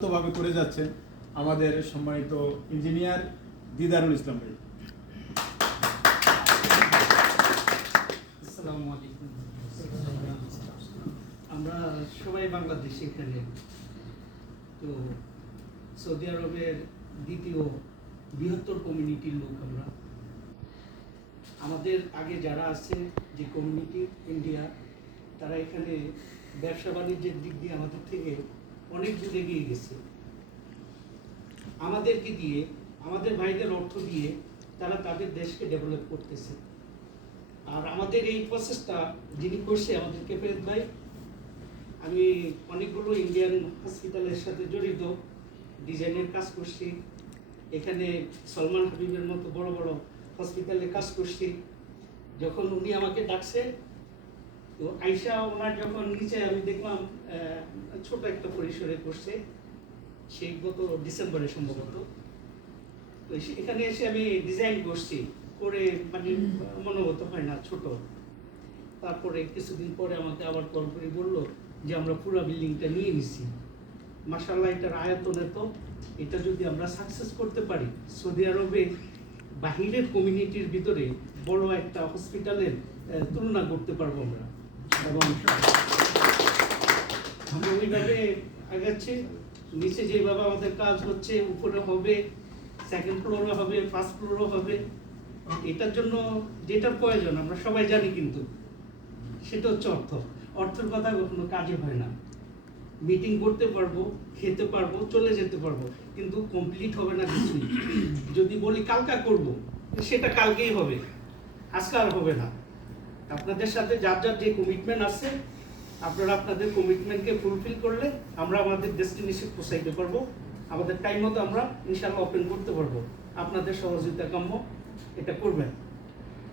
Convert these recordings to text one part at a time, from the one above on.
ভাবে করে যাচ্ছেন আমাদের সম্মানিত ইঞ্জিনিয়ার দিদারুল ইসলাম ভাই। আসসালামু আলাইকুম। আমরা সবাই বাংলাদেশি এখানে, তো সৌদি আরবের দ্বিতীয় বৃহত্তর কমিউনিটির লোক আমরা। আমাদের আগে যারা আছে যে কমিউনিটি ইন্ডিয়া, তারা এখানে ব্যবসা বাণিজ্যের দিক দিয়ে আমাদের থেকে অনেক দূর এগিয়ে গেছে। আমাদেরকে দিয়ে, আমাদের ভাইদের অর্থ দিয়ে তারা তাদের দেশকে ডেভেলপ করতেছে। আর আমাদের এই প্রসেসটা যিনি করছে আমাদের কেফের ভাই, আমি অনেকগুলো ইন্ডিয়ান হসপিটালের সাথে জড়িত, ডিজাইনের কাজ করছি, এখানে সলমান হাবিবের মতো বড় বড় হসপিটালে কাজ করছি। যখন উনি আমাকে ডাকছে, তো আইসা ওনার যখন নিচে আমি দেখলাম ছোট একটা পরিসরে করছে, সেই গত ডিসেম্বরে সম্ভবত। তো এখানে এসে আমি ডিজাইন করছি, করে মানে মনোগত হয় না, ছোট। তারপরে কিছুদিন পরে আমাকে আবার কল করে বললো যে আমরা পুরো বিল্ডিংটা নিয়ে নিছি। মাশাআল্লাহ, এটার আয়তন এত, এটা যদি আমরা সাকসেস করতে পারি, সৌদি আরবে বাহিরের কমিউনিটির ভিতরে বড় একটা হসপিটালের তুলনা করতে পারবো আমরা। এবং আমরা ওইভাবে আগাচ্ছি। নিচে যেভাবে আমাদের কাজ হচ্ছে, উপরে হবে, সেকেন্ড ফ্লোরও হবে, ফার্স্ট ফ্লোরও হবে। এটার জন্য যেটার প্রয়োজন আমরা সবাই জানি, কিন্তু সেটা হচ্ছে অর্থ। অর্থের কথা কখনো কাজে হয় না। মিটিং করতে পারবো, খেতে পারবো, চলে যেতে পারবো, কিন্তু কমপ্লিট হবে না কিছুই। যদি বলি কালকা করব, সেটা কালকেই হবে, আজকে আর হবে না। আপনাদের সাথে যার যার যে কমিটমেন্ট আছে, আপনারা আপনাদের কমিটমেন্টকে ফুলফিল করলে আমরা আমাদের ডেস্টিনেশন পৌঁছাইতে পারবো। আমাদের টাইম মতো আমরা ইনশাআল্লাহ ওপেন করতে পারবো। আপনাদের সহযোগিতা কাম্য, এটা করবেন।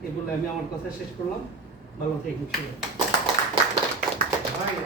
এগুলো আমি আমার কথা শেষ করলাম। ভালো থাকুন সবাই।